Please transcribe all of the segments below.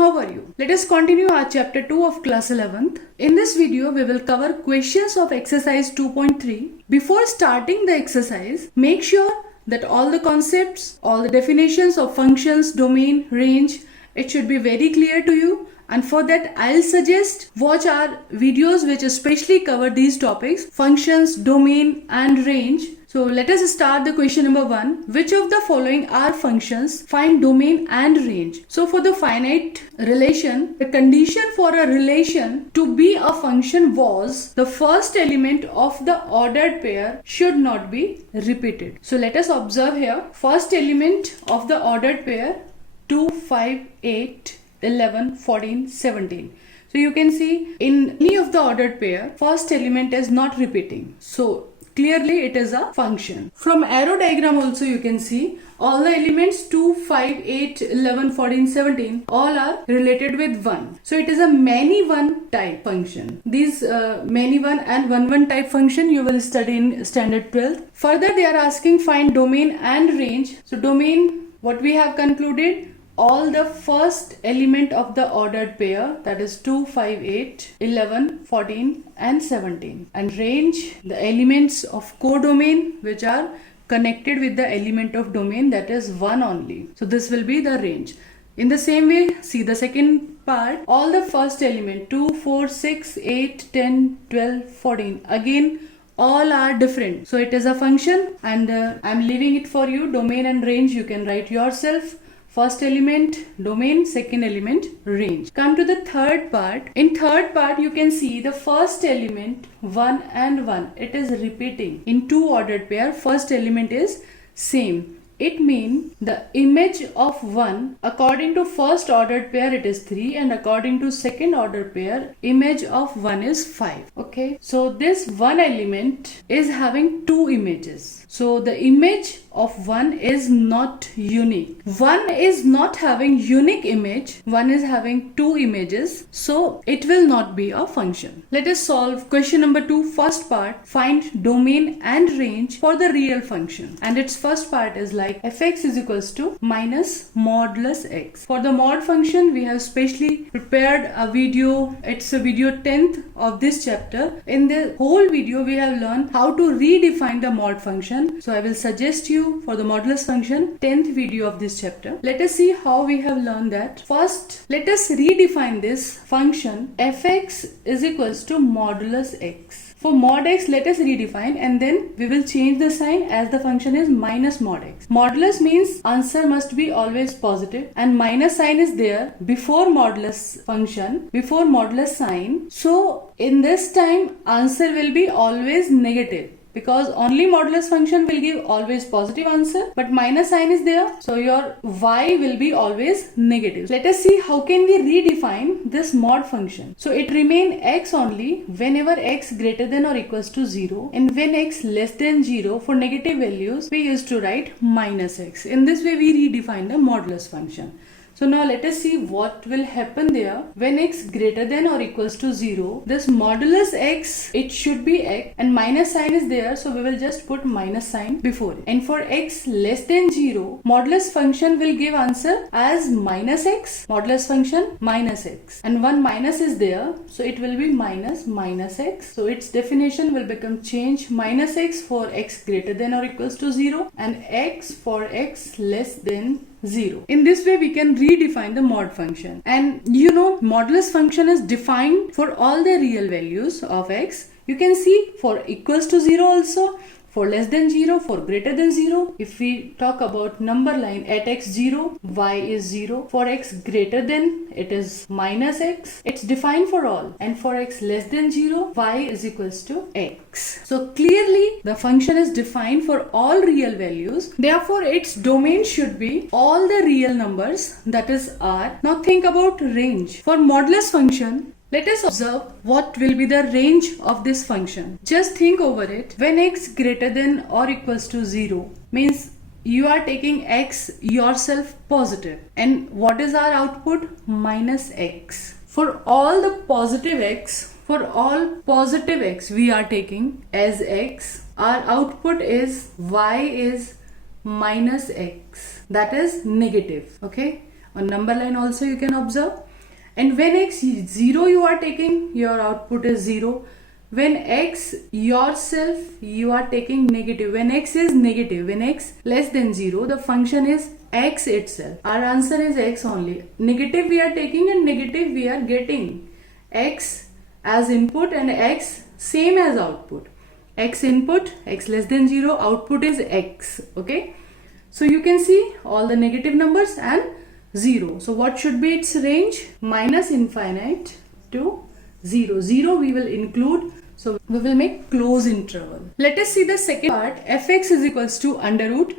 how are you? Let us continue our chapter 2 of class 11th. In this video, we will cover questions of exercise 2.3. Before starting the exercise, make sure that all the concepts, all the definitions of functions, domain, range, it should be very clear to you. And for that, I'll suggest watch our videos which especially cover these topics, functions, domain and range. So let us start the question number 1. Which of the following are functions? Find domain and range. So for the finite relation, the condition for a relation to be a function was the first element of the ordered pair should not be repeated. So let us observe here. First element of the ordered pair 2, 5, 8, 11, 14, 17. So you can see in any of the ordered pair, first element is not repeating. So clearly it is a function. From arrow diagram also you can see all the elements 2, 5, 8, 11, 14, 17 all are related with 1. So it is a many one type function. These many one and one type function you will study in standard 12th. Further they are asking find domain and range. So domain, what we have concluded, all the first element of the ordered pair, that is 2, 5, 8, 11, 14 and 17. And range, the elements of codomain which are connected with the element of domain, that is 1 only. So this will be the range. In the same way, see the second part, all the first element 2, 4, 6, 8, 10, 12, 14. Again, all are different. So it is a function and I'm leaving it for you. Domain and range you can write yourself. First element domain, second element range. Come to the third part. In third part you can see the first element 1 and 1. It is repeating. In two ordered pair, first element is same. It means the image of 1 according to first ordered pair it is 3 and according to second ordered pair image of 1 is 5. Okay. So this one element is having two images. So the image of 1 is not unique. 1 is not having unique image. 1 is having two images. So it will not be a function. Let us solve question number 2, first part. Find domain and range for the real function. And its first part is like fx is equals to minus modulus x. For the mod function, we have specially prepared a video. It's a video 10th of this chapter. In the whole video, we have learned how to redefine the mod function. So I will suggest you for the modulus function 10th video of this chapter. Let us see how we have learned that. First, let us redefine this function fx is equals to modulus x. For mod x, let us redefine and then we will change the sign as the function is minus mod x. Modulus means answer must be always positive and minus sign is there before modulus function, before modulus sign. So in this time answer will be always negative, because only modulus function will give always positive answer, but minus sign is there, so your y will be always negative. Let us see how can we redefine this mod function. So it remain x only whenever x greater than or equals to 0, and when x less than 0 for negative values we used to write minus x. In this way we redefine the modulus function. So now let us see what will happen there. When x greater than or equals to 0, this modulus x, it should be x and minus sign is there, so we will just put minus sign before it. And for x less than 0, modulus function will give answer as minus x, modulus function minus x. And one minus is there, so it will be minus x. So its definition will become change minus x for x greater than or equals to 0 and x for x less than 0. In this way we can redefine the mod function. And you know, modulus function is defined for all the real values of x. You can see for equals to 0 also, for less than 0, for greater than 0. If we talk about number line at x 0, y is 0. For x greater than, it is minus x. It's defined for all. And for x less than 0, y is equals to x. So clearly the function is defined for all real values. Therefore its domain should be all the real numbers, that is R. Now think about range. For modulus function, let us observe what will be the range of this function. Just think over it. When x greater than or equals to 0 means you are taking x yourself positive. And what is our output? Minus x. For all the positive x, for all positive x we are taking as x, our output is y is minus x. That is negative. Okay. On number line also you can observe. And when x 0 you are taking, your output is 0. When x yourself you are taking negative, when x is negative, when x less than 0, the function is x itself. Our answer is x only. Negative we are taking and negative we are getting. X as input and x same as output. X input, x less than 0, output is x. Okay. So you can see all the negative numbers and 0. So what should be its range? Minus infinite to 0. 0 we will include. So we will make close interval. Let us see the second part. Fx is equals to under root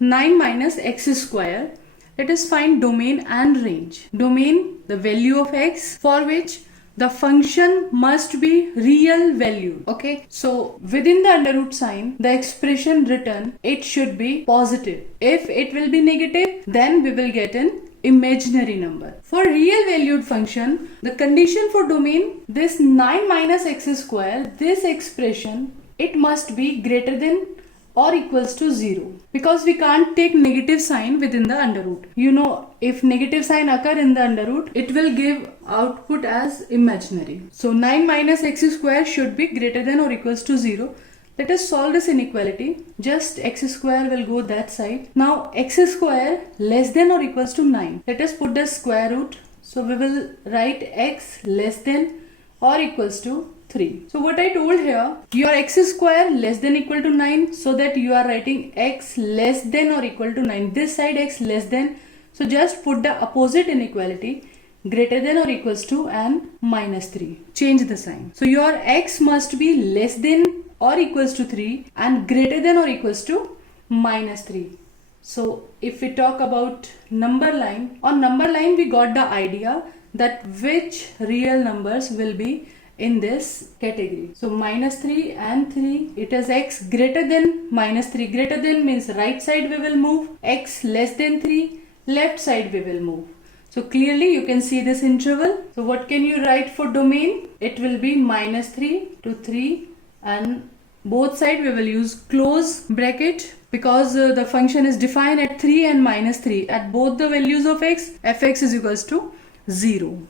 9 minus x square. Let us find domain and range. Domain, the value of x for which the function must be real valued. Okay, so within the under root sign, the expression written, it should be positive. If it will be negative, then we will get an imaginary number. For real valued function, the condition for domain, this 9 minus x square, this expression, it must be greater than or equals to 0, because we can't take negative sign within the under root. You know, if negative sign occur in the under root, it will give output as imaginary. So 9 minus x square should be greater than or equals to 0. Let us solve this inequality. Just x square will go that side. Now x square less than or equals to 9. Let us put the square root. So we will write x less than or equals to 3. So what I told here, your x square less than equal to 9, so that you are writing x less than or equal to 9. This side x less than. So just put the opposite inequality, greater than or equals to and minus 3. Change the sign. So your x must be less than or equals to 3 and greater than or equals to minus 3. So if we talk about number line, on number line we got the idea that which real numbers will be in this category. So minus 3 and 3, it is x greater than minus 3. Greater than means right side we will move, x less than 3, left side we will move. So clearly you can see this interval. So what can you write for domain? It will be minus 3 to 3, and both side we will use close bracket, because the function is defined at 3 and minus 3. At both the values of x, fx is equals to 0.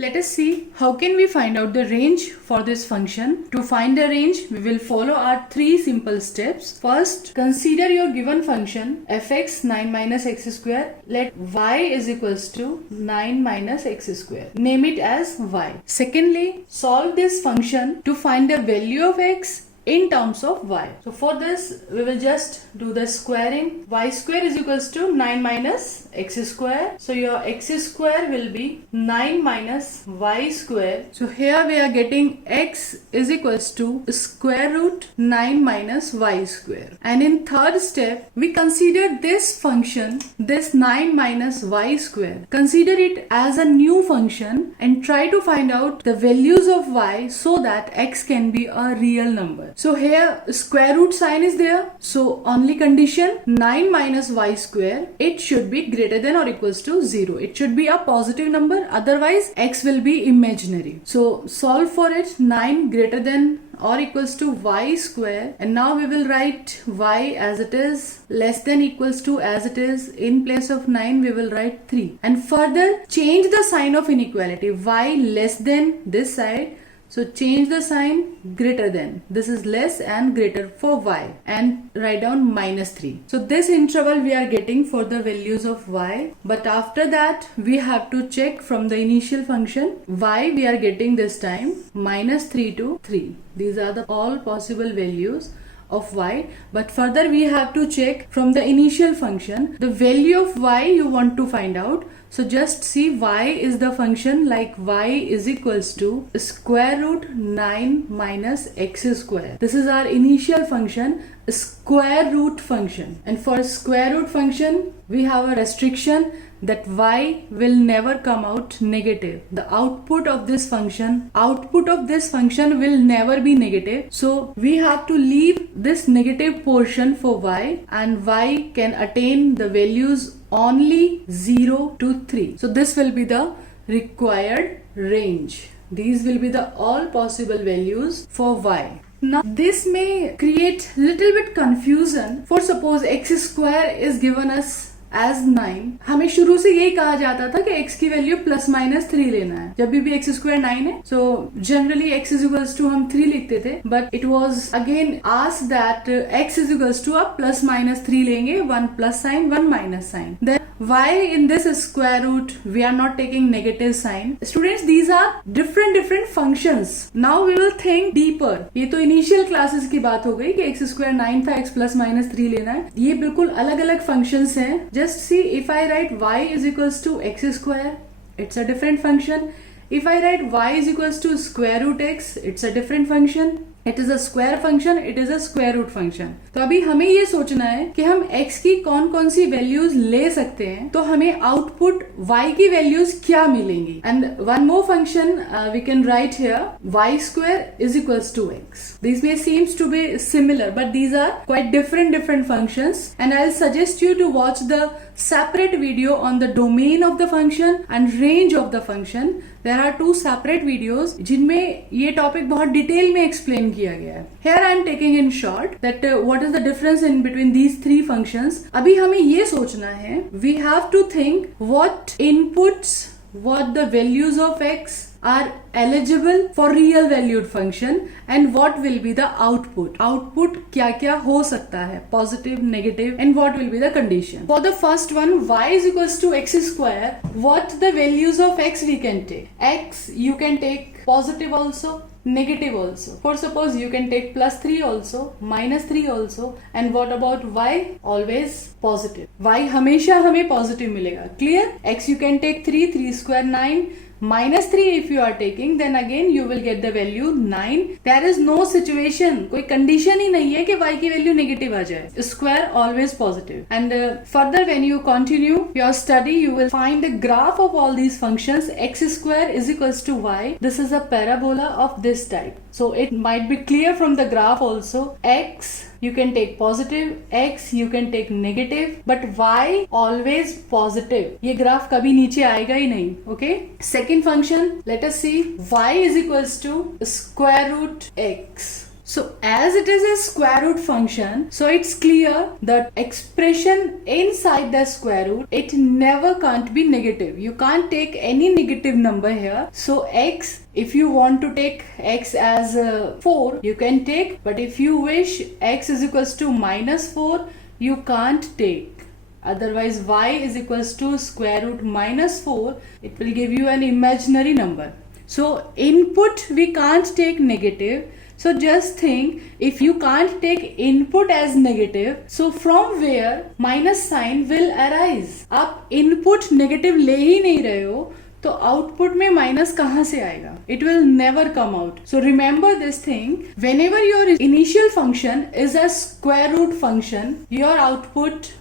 Let us see how can we find out the range for this function. To find the range, we will follow our 3 simple steps. First, consider your given function fx 9 minus x square. Let y is equals to 9 minus x square. Name it as y. Secondly, solve this function to find the value of x in terms of y. So for this, we will just do the squaring. Y square is equals to 9 minus x square. So your x square will be 9 minus y square. So here we are getting x is equals to square root 9 minus y square. And in third step, we consider this function, this 9 minus y square. Consider it as a new function and try to find out the values of y so that x can be a real number. So here square root sign is there. So only condition 9 minus y square, it should be greater than or equals to 0. It should be a positive number, otherwise x will be imaginary. So solve for it. 9 greater than or equals to y square, and now we will write y as it is, less than equals to as it is. In place of 9 we will write 3, and further change the sign of inequality. Y less than this side, so change the sign, greater than. This is less and greater for y, and write down minus 3. So this interval we are getting for the values of y, but after that we have to check from the initial function. Y we are getting this time minus 3 to 3. These are the all possible values of y, but further we have to check from the initial function the value of y you want to find out. So just see, y is the function like y is equals to square root 9 minus x square. This is our initial function, square root function. And for square root function, we have a restriction that y will never come out negative. The output of this function will never be negative. So we have to leave this negative portion for y, and y can attain the values only 0 to 3. So this will be the required range. These will be the all possible values for y. Now this may create little bit confusion. For suppose x square is given us as 9, हमें शुरू से यही कहा जाता था कि x की value ±3 लेना है जब भी x स्क्वायर 9 है. So generally x is equals to हम 3 लिखते थे, but it was again asked that x is equals to आप ±3 लेंगे, 1 plus sign 1 minus sign. Then why in this square root we are not taking negative sign? Students, these are different functions. Now we will think deeper. ये तो initial classes की बात हो गई कि x square 9 था, x ±3 लेना है. ये बिल्कुल अलग अलग फंक्शंस हैं. Just see, if I write y is equals to x square, it's a different function. If I write y is equals to square root x, it's a different function. It is a square function, it is a square root function. तो अभी हमें ये सोचना है कि हम x की कौन कौन सी वैल्यूज ले सकते हैं, तो हमें आउटपुट y की वैल्यूज क्या मिलेंगी. And one more function we can write here, y square is equals to x. These may seems to be similar, but these are quite different functions, and I'll suggest you to watch the separate video on the domain of the function and range of the function. There are 2 separate videos जिनमें ये topic बहुत detail में explain किया गया है. Here I am taking in short that what is the difference in between these 3 functions. अभी हमें ये सोचना है, we have to think what inputs, what the values of x are eligible for real valued function and what will be the output. Output क्या क्या हो सकता है, positive, negative, and what will be the condition. For the first one, y is equals to x square. What the values of x we can take? X you can take positive also, negative also. For suppose you can take +3 also, -3 also, and what about y? Always positive. Y हमेशा हमें positive मिलेगा. Clear? X you can take 3, 3 square 9. -3 if you are taking, then again you will get the value 9. There is no situation, कोई condition ही नहीं है कि y की value negative आ जाए. Square always positive. And further when you continue your study, you will find the graph of all these functions. X square is equals to y. This is a parabola of this type. So it might be clear from the graph also. X you can take positive, x you can take negative, but y always positive. ये graph कभी नीचे आएगा ही नहीं. Okay? Second function, let us see. Y is equals to square root x. So as it is a square root function, so it's clear that expression inside the square root, it never can't be negative. You can't take any negative number here. So x, if you want to take x as 4, you can take, but if you wish x is equals to -4, you can't take. Otherwise y is equals to square root -4, it will give you an imaginary number. So input we can't take negative. So just think, if you can't take input as negative, so from where minus sign will arise? आप input negative ले ही नहीं रहे हो, तो output में minus कहां से आएगा? It will never come out. So remember this thing, whenever your initial function is a square root function, your output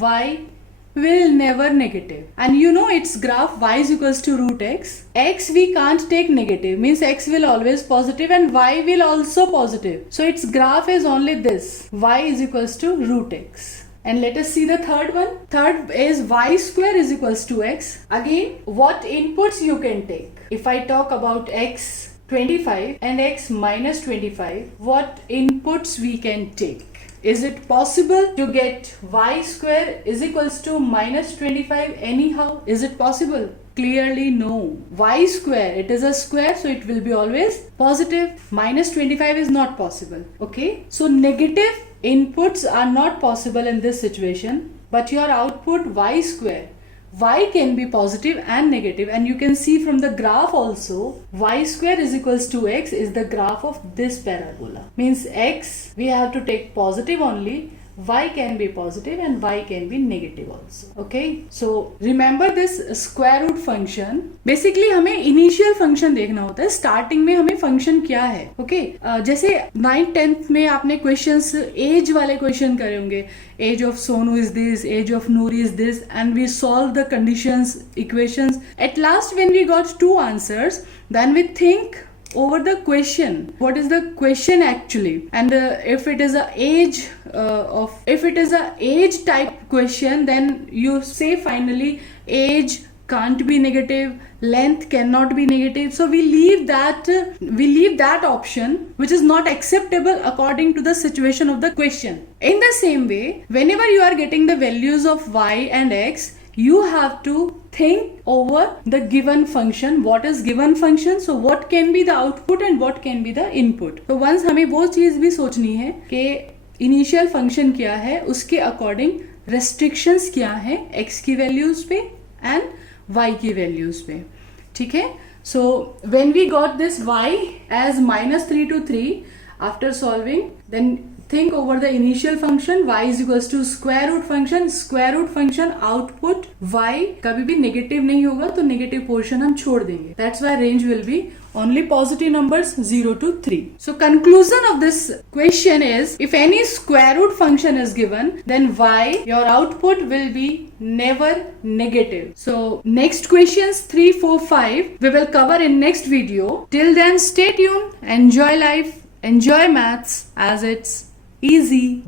y will never negative. And you know its graph, y is equals to root x. X we can't take negative, means x will always positive and y will also positive. So its graph is only this, y is equals to root x. And let us see the third one. Third is y square is equals to x. Again, what inputs you can take? If I talk about x 25 and x minus 25, what inputs we can take? Is it possible to get y square is equals to -25 anyhow? Is it possible? Clearly no. Y square, it is a square, so it will be always positive. -25 is not possible. Okay? So negative inputs are not possible in this situation, but your output y square, y can be positive and negative, and you can see from the graph also, y square is equals to x is the graph of this parabola. Means x we have to take positive only, y can be positive and y can be negative also. Okay, so remember this square root function. Basically हमें initial function देखना होता है, starting में हमें function क्या है. Okay, जैसे 9th 10th में आपने questions age वाले question करे होंगे, age of Sonu is this, age of Noori is this, and we solve the conditions, equations. At last when we got 2 answers, then we think over the question, what is the question actually, and if it is a age type question, then you say finally age can't be negative, length cannot be negative, so we leave that option which is not acceptable according to the situation of the question. In the same way, whenever you are getting the values of y and x, you have to think over the given function. What is given function? So what can be the output and what can be the input? तो once हमें वो चीज भी सोचनी है कि initial function क्या है, उसके अकॉर्डिंग रेस्ट्रिक्शंस क्या है x की वैल्यूज पे एंड y की वैल्यूज पे. ठीक है. So when we got this y as -3 to 3 after solving, then think over the initial function y is equals to square root function output y कभी भी नेगेटिव नहीं होगा, तो नेगेटिव पोर्शन हम छोड़ देंगे. That's why range will be only positive numbers 0 to 3. So conclusion of this question is, if any square root function is given, then y, your output will be never negative. So next questions 3, 4, 5 we will cover in next video. Till then, stay tuned, enjoy life, enjoy maths as it's easy.